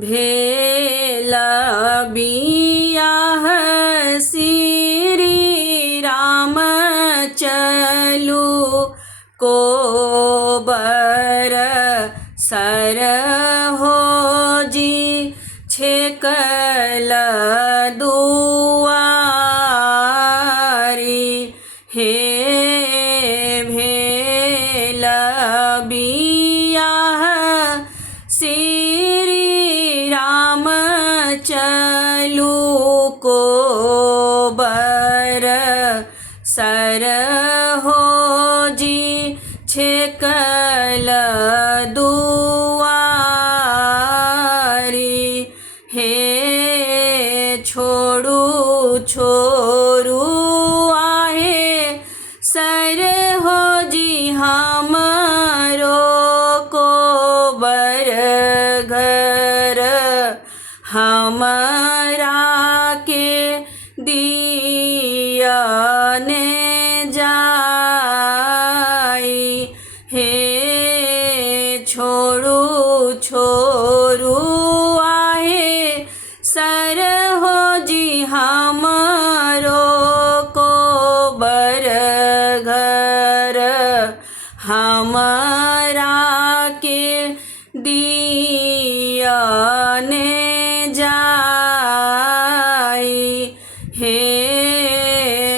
भेल बियाह श्री राम चलू कोबर सर हो जी छेकल दुआरी। हे भेल बियाह श्री राम चलू कोबर सर हो जी छेकल दुआरी। हे छोड़ू छोरू आहे सर हो जी हमरो कोबर घर हमरा के दियने जाई। हे छोड़ू छोरू आहे सर हो जी हमरो कोबर घर हमरा के दियने जाई। हे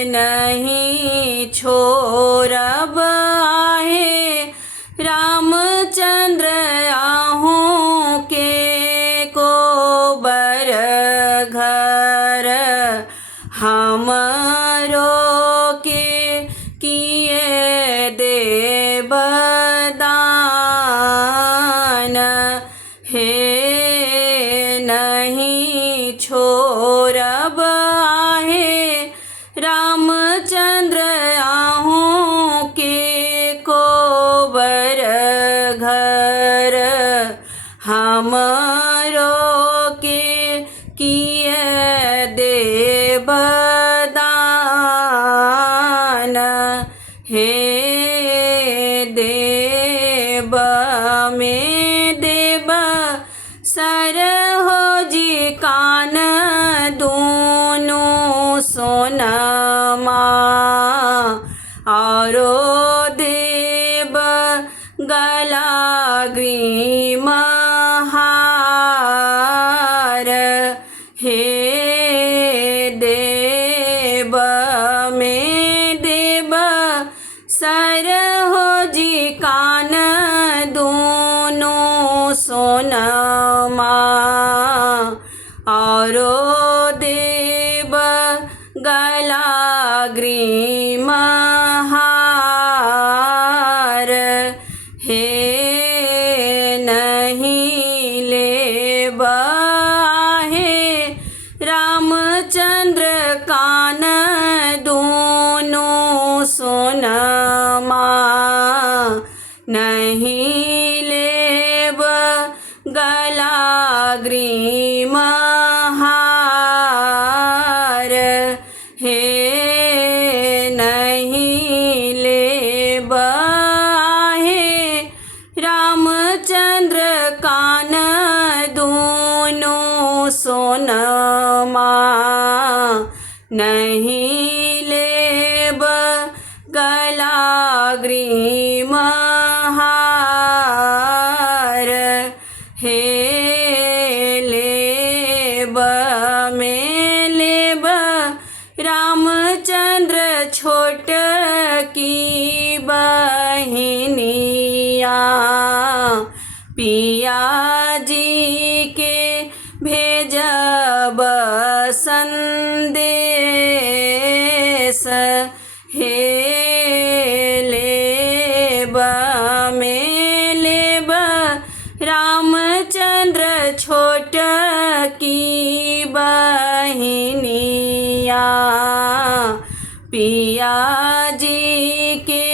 नहीं छोड़ब आहे रामचंद्र आहूँ के कोबर घर हमरो के किए देव दान। हे नहीं छोड़ब आहे रामचंद्र आहूँ के कोबर घर हमरो के किए देव दान। हे देव में देव सर हो जी कान दोनों सोनमा औरो देव गला ग्रीम हार। हे देव में देव सर हो जी कान दोनों सोनमा औरो देव गला ग्रीम हार। हे नहीं लेब आहे रामचंद्र कान दोनों सोनमा नहीं लेब गला ग्रीम हार। हे नहीं लेब आहे रामचंद्र कान दोनों सोनमा नहीं लेब गला ग्रीम हार। हे लेब में लेब रामचंद्र छोट की बहिनिया पिया जी के भेजब संदेश। हे लेब में लेब रामचंद्र छोट की बहिनिया पिया जी के